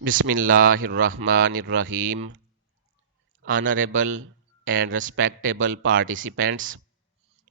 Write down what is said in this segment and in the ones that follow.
Bismillahirrahmanirrahim. Honorable and respectable participants,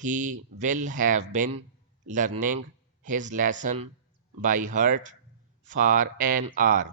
He will have been learning his lesson by heart for an hour।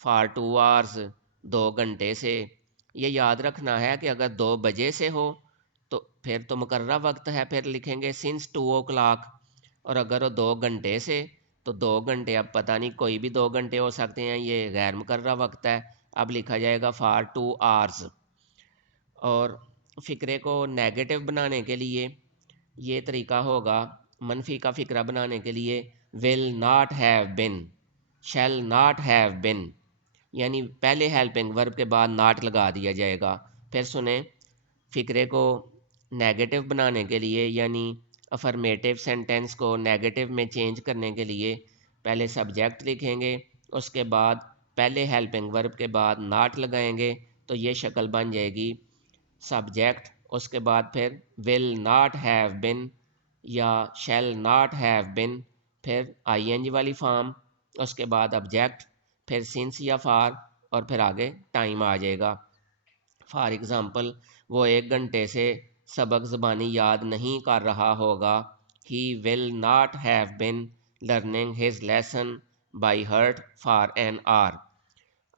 For 2 hours 2 گھنٹے سے. یہ یاد رکھنا ہے کہ اگر 2 بجے سے ہو تو پھر تو مقررہ وقت ہے، پھر لکھیں گے سنس 2 o'clock. اور اگر وہ 2 گھنٹے سے تو 2 گھنٹے، اب پتہ نہیں کوئی بھی 2 گھنٹے ہو سکتے ہیں، یہ غیر مقررہ وقت ہے، اب لکھا جائے گا فار 2 hours. اور فقرے کو نیگیٹو بنانے کے لیے یہ طریقہ ہوگا، منفی کا فقرہ بنانے کے لیے will not have been، shall not have been، یعنی پہلے ہیلپنگ ورب کے بعد ناٹ لگا دیا جائے گا. پھر سنیں، فقرے کو نیگیٹو بنانے کے لیے یعنی افرمیٹیو سینٹینس کو نیگیٹو میں چینج کرنے کے لیے پہلے سبجیکٹ لکھیں گے، اس کے بعد پہلے ہیلپنگ ورب کے بعد ناٹ لگائیں گے تو یہ شکل بن جائے گی سبجیکٹ، اس کے بعد پھر will not have been یا shall not have been، پھر ing والی فارم، اس کے بعد آبجیکٹ، پھر سنس یا فار، اور پھر آگے ٹائم آ جائے گا. فار ایگزامپل، وہ 1 گھنٹے سے سبق زبانی یاد نہیں کر رہا ہوگا. He will not have been learning his lesson by heart for an hour.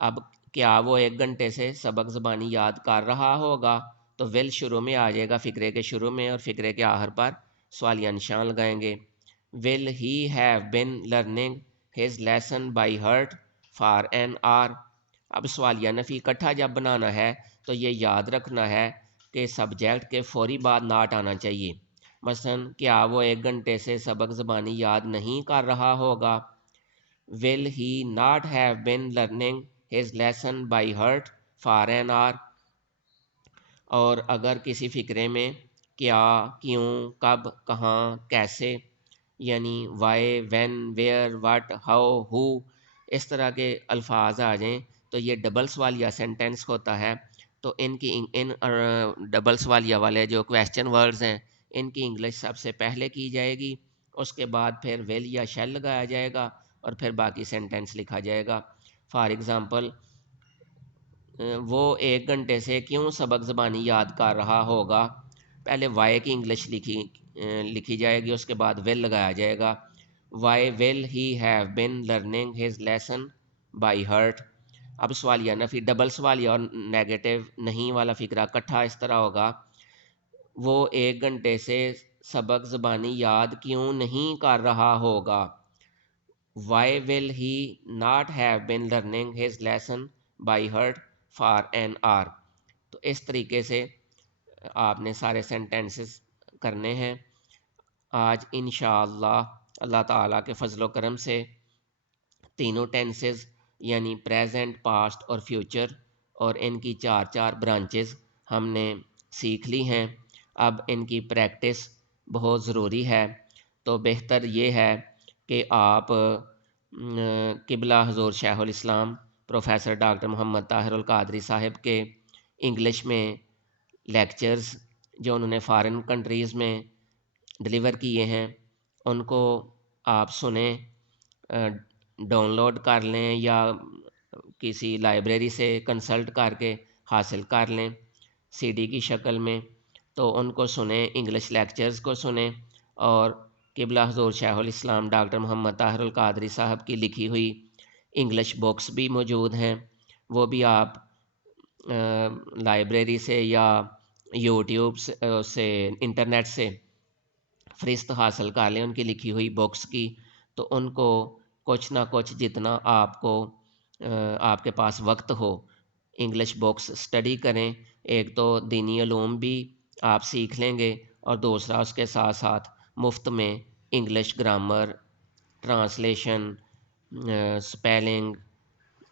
اب کیا وہ 1 گھنٹے سے سبق زبانی یاد کر رہا ہوگا؟ تو will شروع میں آ جائے گا، فقرے کے شروع میں، اور فقرے کے آخر پر سوالیہ نشان لگائیں گے. Will he have been learning his lesson by heart for an hour. اب سوالیہ نفی اکٹھا جب بنانا ہے تو یہ یاد رکھنا ہے کہ سبجیکٹ کے فوری بعد ناٹ آنا چاہیے. مثلا کیا وہ 1 گھنٹے سے سبق زبانی یاد نہیں کر رہا ہوگا. Will he not have been learning his lesson by heart for an hour. اور اگر کسی فقرے میں کیا، کیوں، کب، کہاں، کیسے، یعنی why, when, where, what, how, who, اس طرح کے الفاظ آ جائیں تو یہ ڈبل سوالیہ سینٹینس ہوتا ہے. تو ان ڈبل سوالیہ والے جو کویسچن ورڈز ہیں ان کی انگلش سب سے پہلے کی جائے گی، اس کے بعد پھر ویل یا شیل لگایا جائے گا اور پھر باقی سینٹینس لکھا جائے گا. فار ایگزامپل، وہ 1 گھنٹے سے کیوں سبق زبانی یاد کر رہا ہوگا، پہلے وائی کی انگلش لکھی جائے گی، اس کے بعد ول لگایا جائے گا. Why will he have been learning his lesson by heart. اب سوالیہ نفی، ڈبل سوالیہ اور نیگیٹو نہیں والا فقرہ اکٹھا اس طرح ہوگا، وہ 1 گھنٹے سے سبق زبانی یاد کیوں نہیں کر رہا ہوگا. Why will he not have been learning his lesson by heart for an hour. تو اس طریقے سے آپ نے سارے سینٹینسز کرنے ہیں. آج انشاءاللہ اللہ تعالیٰ کے فضل و کرم سے تینوں ٹینسز یعنی پریزنٹ، پاسٹ اور فیوچر اور ان کی 4 برانچز ہم نے سیکھ لی ہیں. اب ان کی پریکٹس بہت ضروری ہے، تو بہتر یہ ہے کہ آپ قبلہ حضور شیخ الاسلام پروفیسر ڈاکٹر محمد طاہر القادری صاحب کے انگلش میں لیکچرز جو انہوں نے فارن کنٹریز میں ڈلیور کیے ہیں ان کو آپ سنیں، ڈاؤن لوڈ کر لیں یا کسی لائبریری سے کنسلٹ کر کے حاصل کر لیں سی ڈی کی شکل میں. تو ان کو سنیں، انگلش لیکچرز کو سنیں، اور قبلہ حضور شیخ الاسلام ڈاکٹر محمد طاہر القادری صاحب کی لکھی ہوئی انگلش بکس بھی موجود ہیں، وہ بھی آپ لائبریری سے یا یوٹیوب سے انٹرنیٹ سے فہرست حاصل کر لیں ان کی لکھی ہوئی بکس کی. تو ان کو کچھ نہ کچھ جتنا آپ کے پاس وقت ہو انگلش بکس اسٹڈی کریں. ایک تو دینی علوم بھی آپ سیکھ لیں گے، اور دوسرا اس کے ساتھ ساتھ مفت میں English grammar, translation, spelling,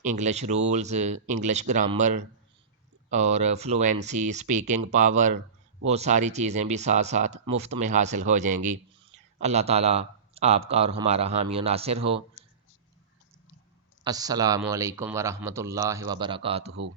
English rules, English grammar اور فلوئنسی، اسپیکنگ پاور، وہ ساری چیزیں بھی ساتھ ساتھ مفت میں حاصل ہو جائیں گی. اللہ تعالیٰ آپ کا اور ہمارا حامی و ناصر ہو. السلام علیکم ورحمۃ اللہ وبرکاتہ.